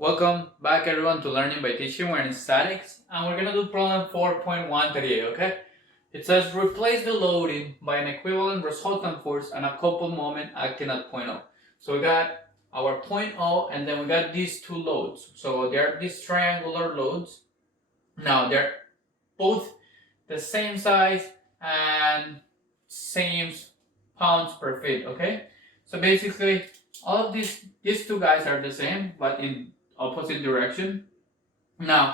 Welcome back everyone to Learning by Teaching. We're in statics and we're going to do problem 4.1 today, okay? It says replace the loading by an equivalent resultant force and a coupled moment acting at point O. So we got our point O and then we got these two loads. So they're these triangular loads. Now they're both the same size and same pounds per feet, okay? So basically all of these two guys are the same but in opposite direction. Now,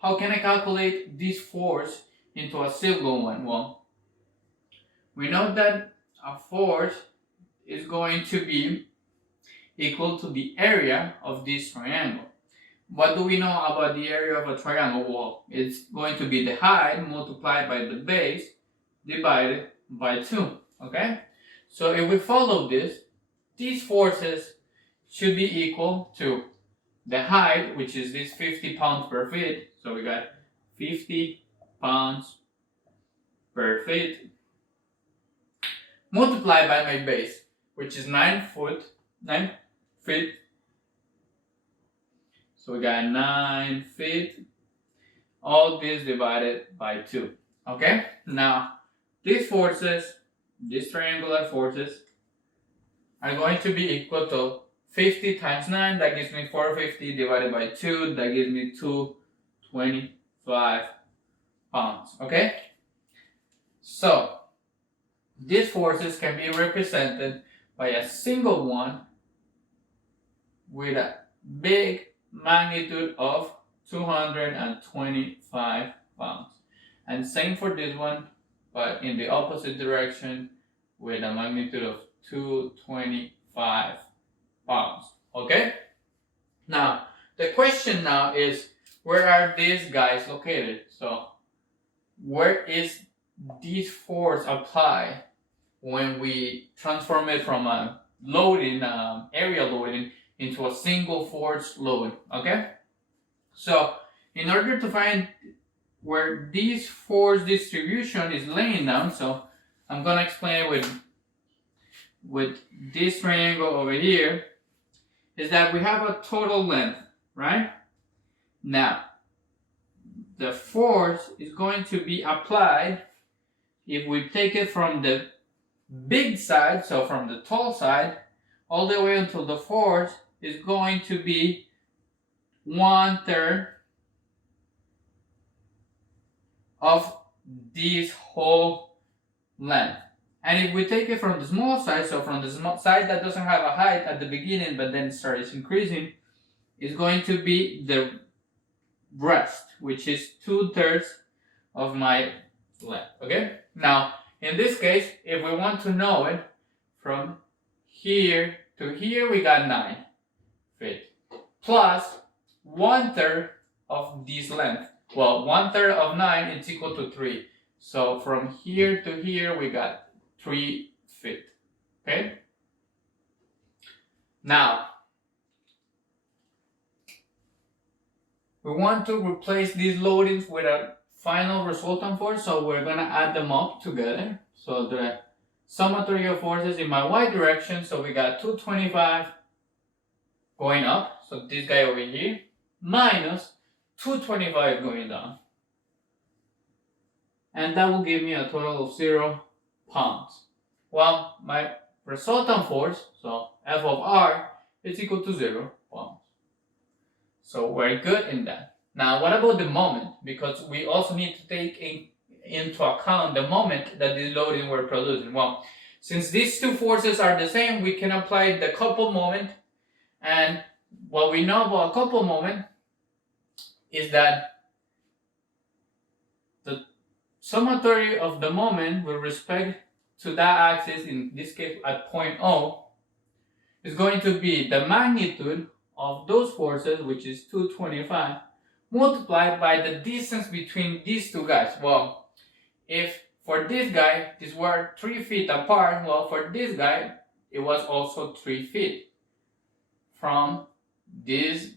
how can I calculate this force into a single one? Well, we know that a force is going to be equal to the area of this triangle. What do we know about the area of a triangle? Well, it's going to be the height multiplied by the base divided by 2, okay? So if we follow this, these forces should be equal to the height, which is this 50 pounds per feet. So we got 50 pounds per feet multiplied by my base, which is 9 feet. So we got 9 feet. All this divided by 2. Okay? Now, these forces, these triangular forces, are going to be equal to 50 times 9, that gives me 450 divided by 2, that gives me 225 pounds, okay? So, these forces can be represented by a single one with a big magnitude of 225 pounds. And same for this one, but in the opposite direction with a magnitude of 225 pounds. Okay? Now, the question now is, where are these guys located? So, where is this force applied when we transform it from a loading, area loading, into a single force load? Okay? So, in order to find where this force distribution is laying down, so I'm gonna explain it with this triangle over here, is that we have a total length, right? Now, the force is going to be applied if we take it from the big side, so from the tall side, all the way until the force is going to be 1/3 of this whole length. And if we take it from the small side, so from the small side that doesn't have a height at the beginning but then starts increasing, is going to be the rest, which is 2/3 of my length, okay? Now, in this case, if we want to know it, from here to here we got 9 feet, plus 1/3 of this length. Well, 1/3 of 9 is equal to 3. So from here to here we got 3 feet, okay? Now, we want to replace these loadings with a final resultant force, so we're gonna add them up together. So the summatory of forces in my y direction, so we got 225 going up, so this guy over here, minus 225 going down. And that will give me a total of 0 pounds. Well, my resultant force, so F of R, is equal to 0 pounds. So we're good in that. Now, what about the moment? Because we also need to take into account the moment that this loading we're producing. Well, since these two forces are the same, we can apply the coupled moment. And what we know about a coupled moment is that the summatory of the moment with respect to that axis, in this case at point O, is going to be the magnitude of those forces, which is 225, multiplied by the distance between these two guys. Well, if for this guy, these were 3 feet apart, well, for this guy, it was also 3 feet from this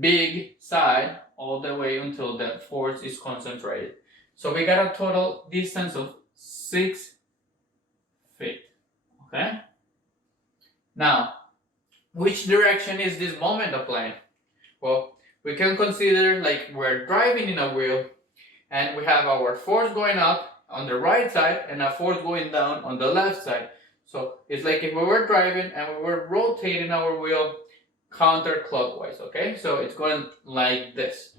big side all the way until the force is concentrated. So we got a total distance of 6 feet, okay? Now, which direction is this moment applying? Well, we can consider like we're driving in a wheel and we have our force going up on the right side and a force going down on the left side. So it's like if we were driving and we were rotating our wheel counterclockwise, okay? So it's going like this.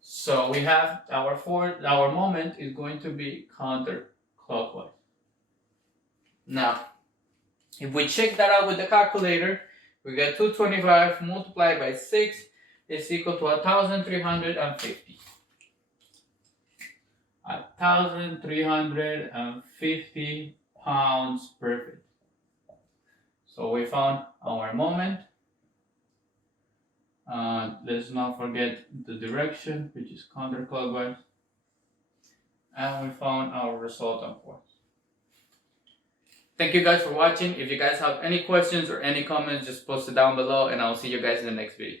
So we have our moment is going to be counterclockwise. Now, if we check that out with the calculator, we get 225 multiplied by 6 is equal to 1,350. 1,350 pounds per feet. So we found our moment. Let's not forget the direction, which is counterclockwise. And we found our resultant force. Thank you guys for watching. If you guys have any questions or any comments, just post it down below and I'll see you guys in the next video.